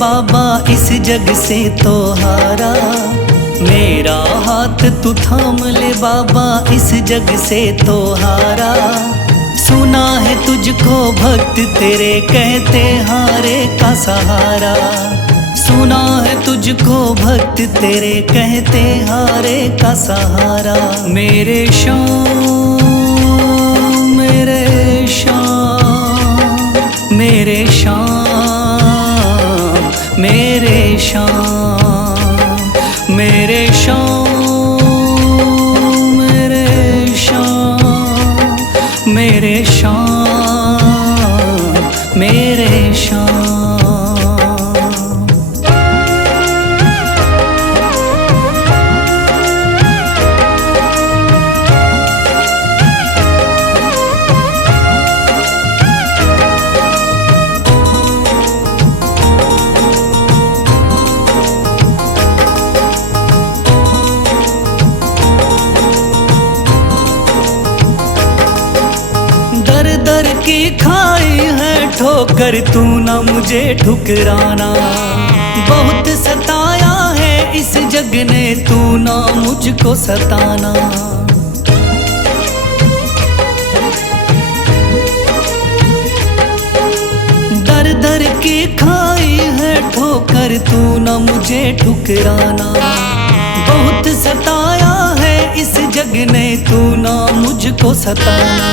बाबा इस जग से तो हारा। मेरा हाथ तू थाम ले बाबा इस जग से तो हारा। सुना है तुझको भक्त तेरे कहते हारे का सहारा। सुना है तुझको भक्त तेरे कहते हारे का सहारा। मेरे श्याम मेरे श्याम मेरे श्याम मेरे श्याम मेरे श्याम मेरे श्याम मेरे श्याम मेरे श्याम। दर की खाई है ठोकर तू ना मुझे ठुकराना। बहुत सताया है इस जग ने तू ना मुझको सताना। दर दर की खाई है ठोकर तू ना मुझे ठुकराना। बहुत सताया है इस जग ने तू ना मुझको सताना।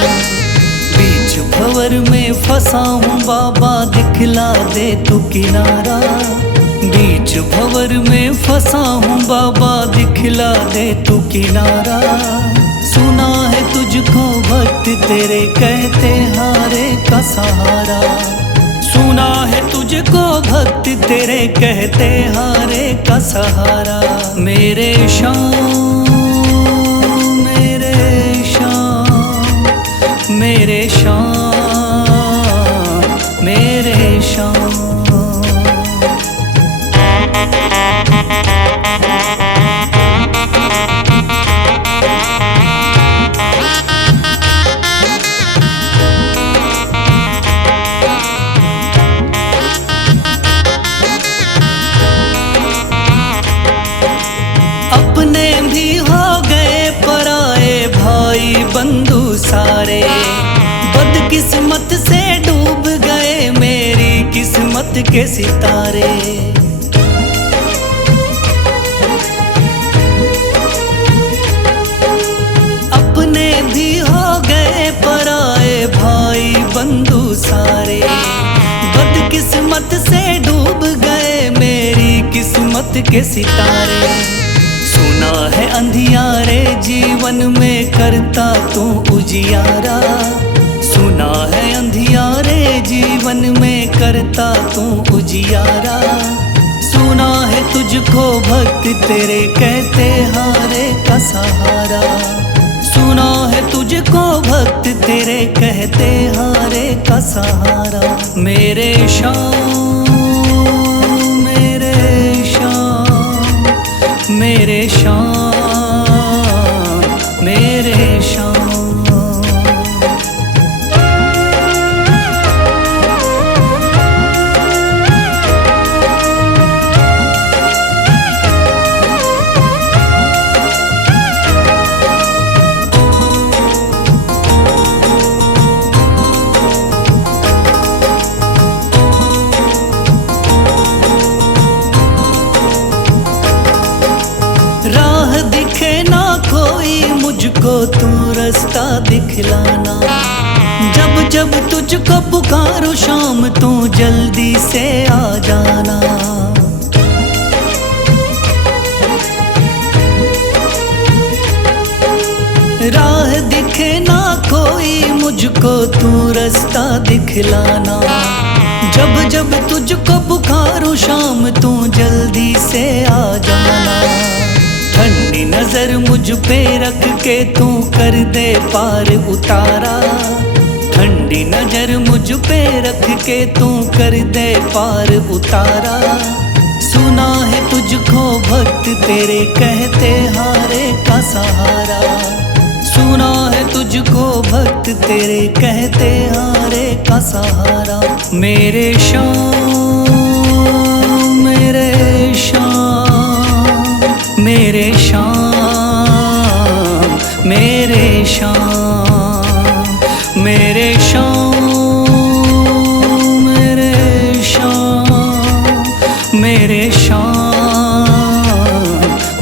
बीच भंवर में फंसा हूँ बाबा दिखला दे तू किनारा। बीच भंवर में फंसा हूँ बाबा दिखला दे तू किनारा। सुना है तुझको भक्त तेरे कहते हारे का सहारा। सुना है तुझको भक्त तेरे कहते हारे का सहारा। मेरे श्याम मेरे श्याम मेरे श्याम मेरे श्याम। अपने भी हो गए पराए भाई बंधु सारे। बदकिस्मत से डूब गए मेरी किस्मत के सितारे। अपने भी हो गए पराए भाई बंधु सारे। बदकिस्मत से डूब गए मेरी किस्मत के सितारे। सुना है अंधियारे जीवन में करता तू उजियारा। सुना है अंधियारे जीवन में करता तू उजियारा। सुना है तुझको भक्त तेरे कहते हारे का सहारा। सुना है तुझको भक्त तेरे कहते हारे का सहारा। मेरे श्याम मेरे श्याम मेरे श्याम मेरे श्याम। राह दिखे ना कोई मुझको तू रास्ता दिखलाना। जब जब तुझको पुकारूं शाम तू जल्दी से आ जाना। राह दिखे ना कोई मुझको तू रास्ता दिखलाना। जब जब तुझको पुकारूं शाम तू जल्दी से आ जाना। ठंडी नजर मुझ पे रख के तू कर दे पार उतारा। ठंडी नजर मुझ पे रख के तू कर दे पार उतारा। सुना है तुझको भक्त तेरे कहते हारे का सहारा। सुना है तुझको भक्त तेरे कहते हारे का सहारा। मेरे श्याम मेरे शाम, मेरे शाम, मेरे शाम, मेरे शाम, मेरे शाम, मेरे शाम,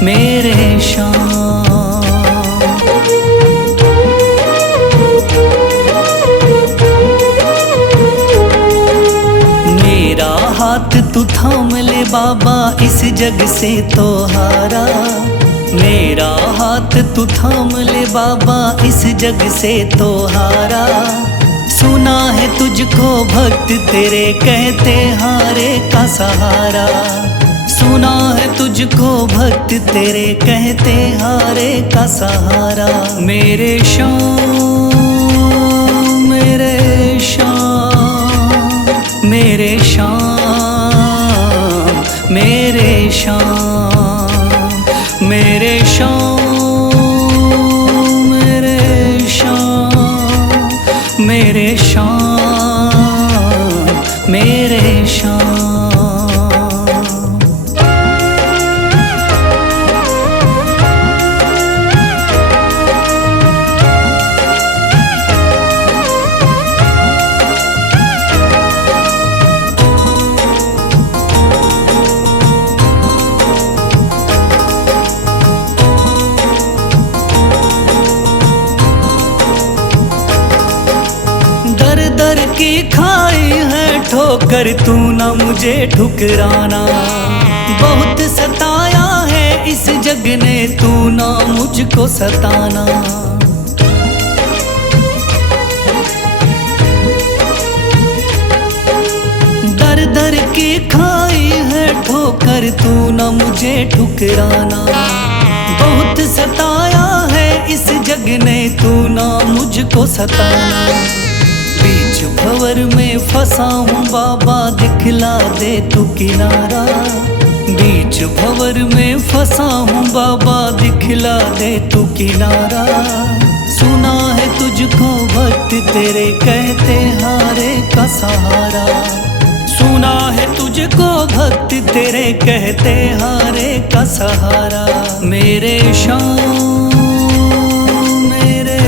मेरे शाम। मेरा हाथ तू थाम ले बाबा, इस जग से तो हारा। मेरा हाथ तू थाम ले बाबा, इस जग से तो हारा। सुना है तुझको भक्त तेरे कहते हारे का सहारा। सुना है तुझको भक्त तेरे कहते हारे का सहारा। मेरे शाम, मेरे शाम, मेरे शाम, मेरे शाम, मेरे शाम, मेरे शाम, मेरे शाम, मेरे शाम। दर की खाई है ठोकर, तू ना मुझे ठुकराना। बहुत सताया है इस जग ने, तू ना मुझको सताना। दर दर की खाई है ठोकर, तू ना मुझे ठुकराना। बहुत सताया है इस जग ने, तू ना मुझको सताना। बीच भंवर में फंसा हूँ बाबा, दिखला दे तू किनारा। बीच भंवर में फंसा हूँ बाबा, दिखला दे तू किनारा। सुना है तुझको भक्त तेरे कहते हारे का सहारा। सुना है तुझको भक्त तेरे कहते हारे का सहारा। मेरे शाम, मेरे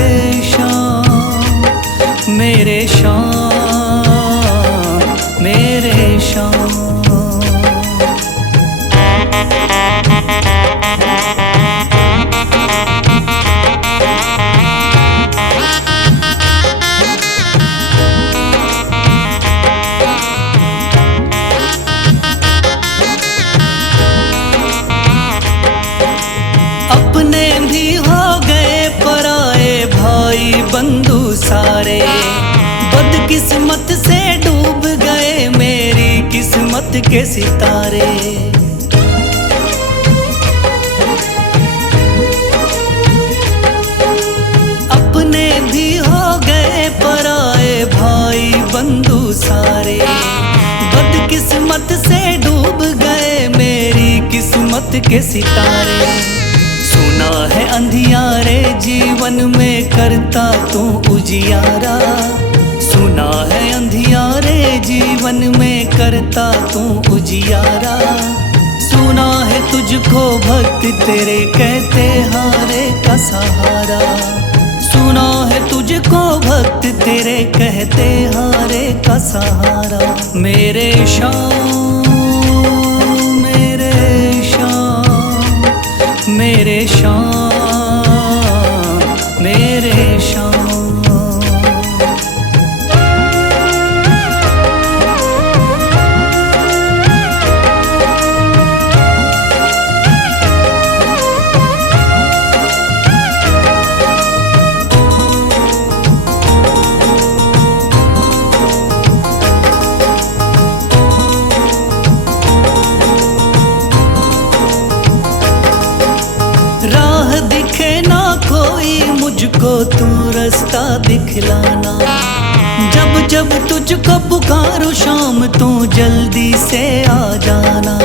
शाम, मेरे शाम, मेरे शाम। अपने भी हो गए पराए भाई बंधु सारे। बदकिस्मत से डूब गए मेरी किस्मत के सितारे। अपने भी हो गए पराए भाई बंधु सारे। बदकिस्मत से डूब गए मेरी किस्मत के सितारे। सुना है अंधियारे जीवन में करता तू उजियारा। सुना है अंधियारे जीवन में करता तू उजियारा। सुना है तुझको भक्त तेरे कहते हारे का सहारा। सुना है तुझको भक्त तेरे कहते हारे का सहारा। मेरे शाम, मेरे शाम, मेरे शाम, मेरे शाम। राह दिखे ना कोई मुझको, तू रास्ता दिखलाना। जब जब तुझको पुकारूं शाम, तू जल्दी से आ जाना।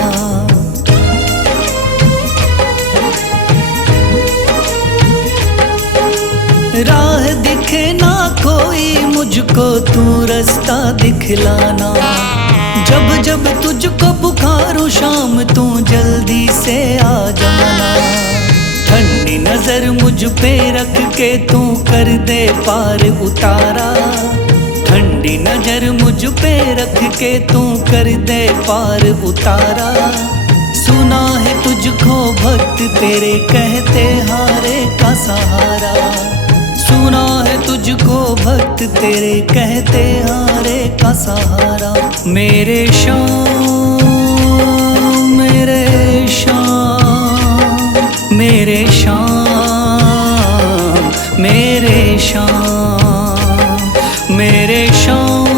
राह दिखे ना कोई मुझको, तू रास्ता दिखलाना। जब जब तुझको पुकारूं शाम तू जल्दी से आ जाना। ठंडी नजर मुझ पे रख के तू कर दे पार उतारा। ठंडी नजर मुझ पे रख के तू कर दे पार उतारा। सुना है तुझको भक्त तेरे कहते हारे का सहारा। सुना है तुझको भक्त तेरे कहते हारे का सहारा। मेरे श्याम मेरे श्याम मेरे श्याम मेरे श्याम मेरे श्याम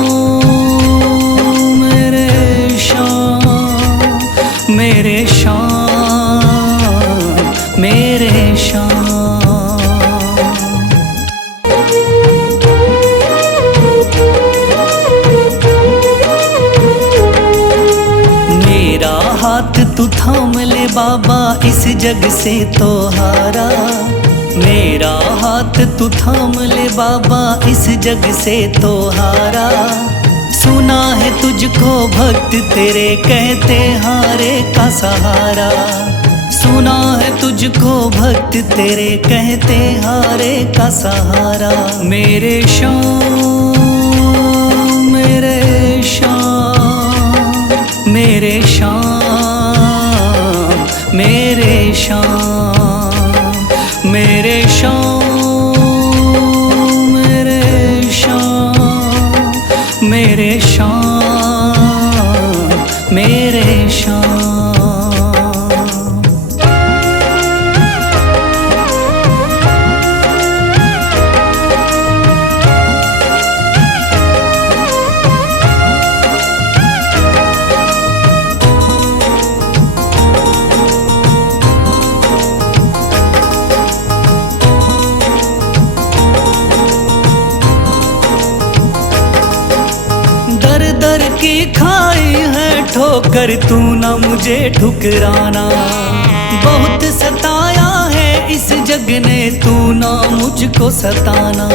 मेरे श्याम मेरे श्याम मेरे श्याम। मेरा हाथ तू थाम ले बाबा इस जग से तो हारा। मेरा हाथ तू थाम ले बाबा इस जग से तो हारा। सुना है तुझको भक्त तेरे कहते हारे का सहारा। सुना है तुझको भक्त तेरे कहते हारे का सहारा। मेरे श्याम मेरे श्याम मेरे श्याम मेरे श्याम मेरे श्याम मेरे श्याम मेरे श्याम मेरे श्याम। दर की खाई है ठोकर तू ना मुझे ठुकराना। बहुत सताया है इस जग ने तू ना मुझको सताना।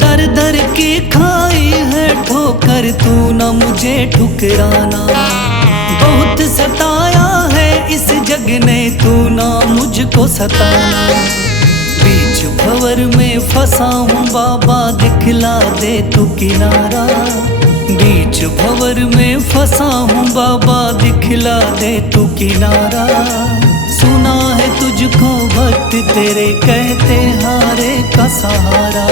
दर दर की खाई है ठोकर तू ना मुझे ठुकराना। बहुत सताया है इस जग ने तू ना मुझको सताना। बीच भंवर में फंसा हूँ बाबा दिखला दे तू किनारा। बीच भंवर में फंसा हूँ बाबा दिखला दे तू किनारा। सुना है तुझको भक्त तेरे कहते हारे का सहारा।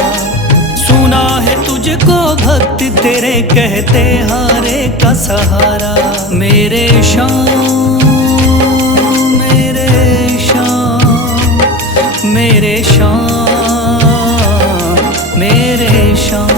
सुना है तुझको भक्त तेरे कहते हारे का सहारा। मेरे श्याम मेरे श्याम मेरे श्याम मेरे श्याम।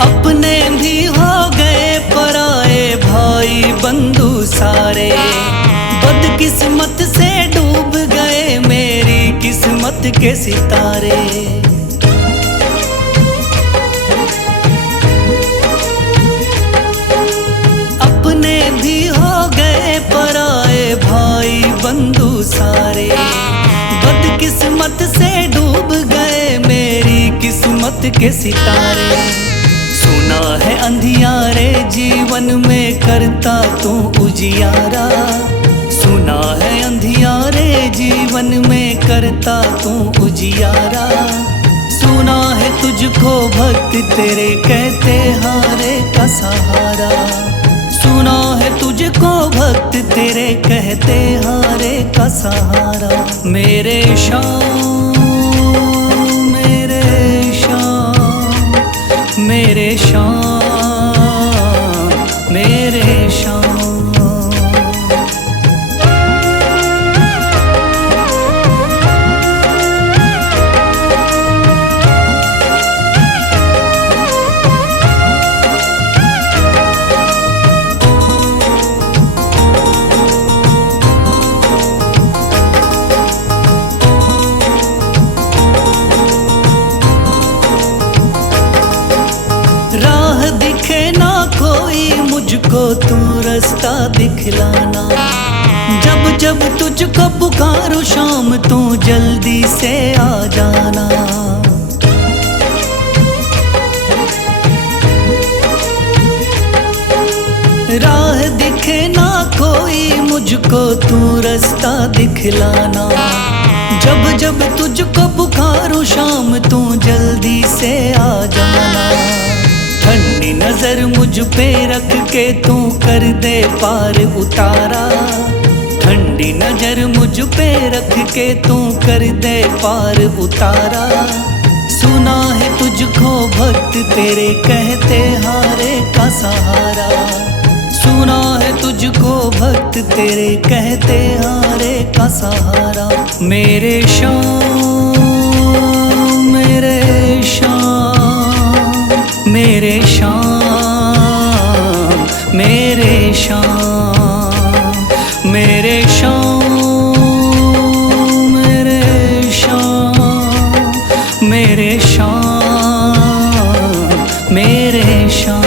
अपने भी हो गए पराए भाई बंधु सारे। बदकिस्मत से डूब गए मेरी किस्मत के सितारे। अपने भी हो गए पराए भाई बंधु सारे। बदकिस्मत से डूब गए मेरी किस्मत के सितारे। सुना है अंधियारे जीवन में करता तू उजियारा। सुना है अंधियारे जीवन में करता तू उजियारा। सुना है तुझको भक्त तेरे कहते हारे का सहारा। सुना है तुझको भक्त तेरे कहते हारे का सहारा। मेरे श्याम मेरे श्याम मेरे श्याम मेरे श्याम। मुझको तू रास्ता दिखलाना। जब जब तुझको पुकारूं शाम तू जल्दी से आ जाना। राह दिखे ना कोई मुझको तू रास्ता दिखलाना। जब जब तुझको पुकारूं शाम तू जल्दी से आ जाना। ठंडी नजर मुझ पे रख के तू कर दे पार उतारा। ठंडी नजर मुझ पे रख के तू कर दे पार उतारा। सुना है तुझको भक्त तेरे कहते हारे का सहारा। सुना है तुझको भक्त तेरे कहते हारे का सहारा। मेरे शाम मेरे शाम मेरे शाम मेरे शाम मेरे शाम मेरे शाम मेरे शाम मेरे शाम।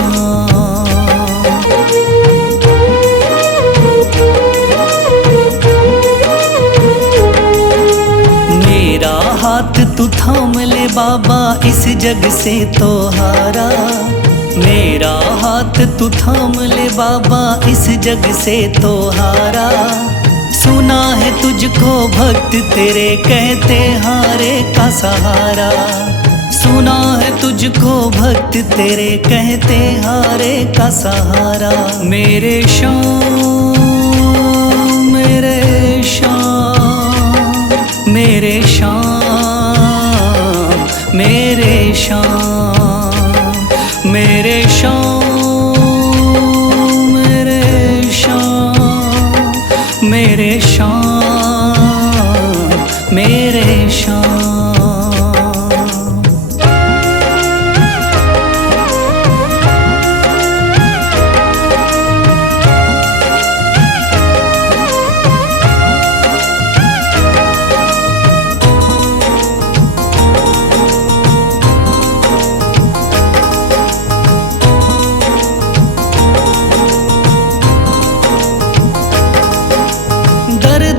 मेरा हाथ तू थाम ले बाबा इस जग से तो हारा। मेरा हाथ तू थाम ले बाबा इस जग से तो हारा। सुना है तुझको भक्त तेरे कहते हारे का सहारा। सुना है तुझको भक्त तेरे कहते हारे का सहारा। मेरे शाम मेरे शाम मेरे शाम मेरे शाम मेरे शाम मेरे शाम मेरे शाम मेरे शाम।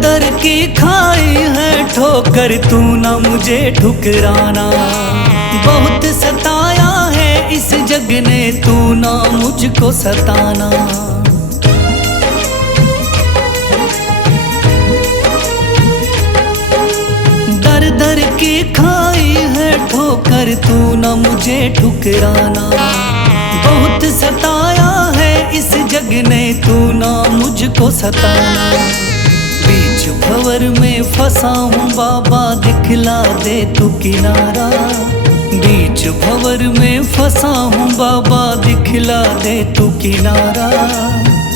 दर की खाई है ठोकर तू ना मुझे ठुकराना। बहुत सताया है इस जग ने तू ना मुझको सताना। दर दर की खाई है ठोकर तू ना मुझे ठुकराना। बहुत सताया है इस जग ने तू ना मुझको सताना। बीच भंवर में फंसा हूँ बाबा दिखला दे तू किनारा। बीच भंवर में फंसा हूँ बाबा दिखला दे तू किनारा।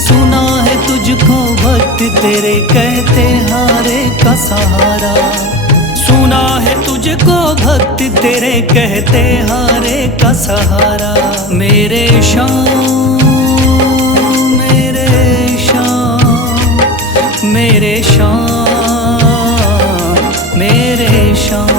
सुना है तुझको भक्त तेरे कहते हारे का सहारा। सुना है तुझको भक्त तेरे कहते हारे का सहारा। मेरे शाम मेरे शाम मेरे शाम मेरे शाम।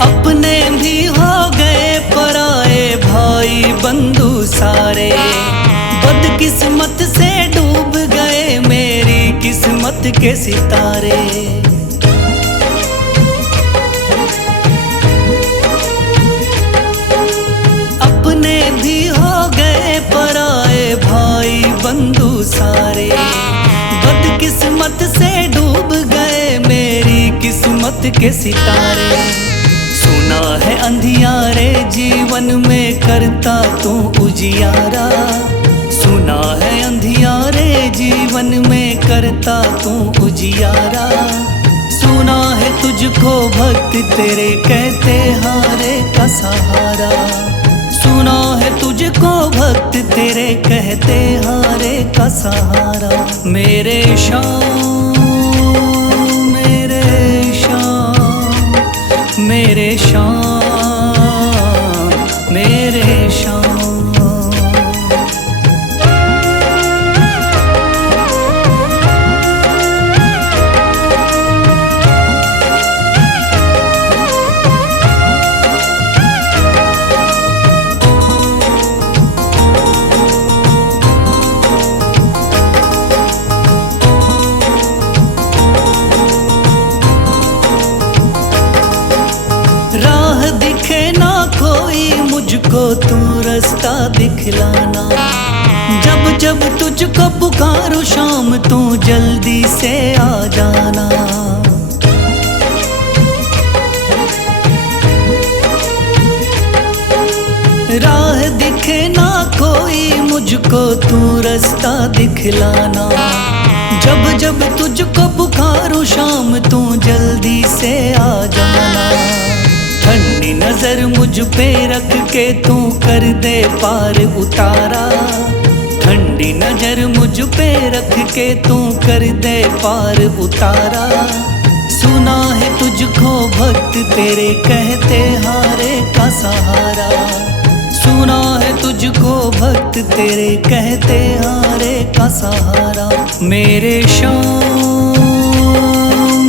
अपने भी हो गए पराए भाई बंधु सारे। बदकिस्मत से डूब गए मेरी किस्मत के सितारे। अपने भी हो गए पराए भाई बंधु सारे। बदकिस्मत से डूब गए मेरी किस्मत के सितारे। सुना है अंधियारे जीवन में करता तू उजियारा। सुना है अंधियारे जीवन में करता तू उजियारा। सुना है तुझको भक्त तेरे कहते हारे का सहारा। सुना है तुझको भक्त तेरे कहते हारे का सहारा। मेरे शाम मेरे शाम मेरे शाम मुझको तू रास्ता दिखलाना। जब जब तुझको पुकारूं शाम तू जल्दी से आ जाना। राह दिखे ना कोई मुझको तू रास्ता दिखलाना। जब जब तुझको पुकारूं शाम तू जल्दी से आ जाना। ठंडी नजर मुझ पे रख के तू कर दे पार उतारा। ठंडी नजर मुझ पे रख के तू कर दे पार उतारा। सुना है तुझको भक्त तेरे कहते हारे का सहारा। सुना है तुझको भक्त तेरे कहते हारे का सहारा। मेरे शाम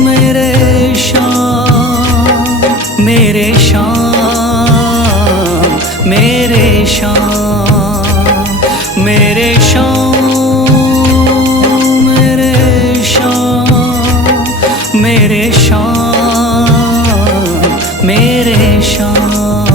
मेरे शाम मेरे शाम मेरे शाम मेरे शाम मेरे शाम मेरे शाम मेरे शाम।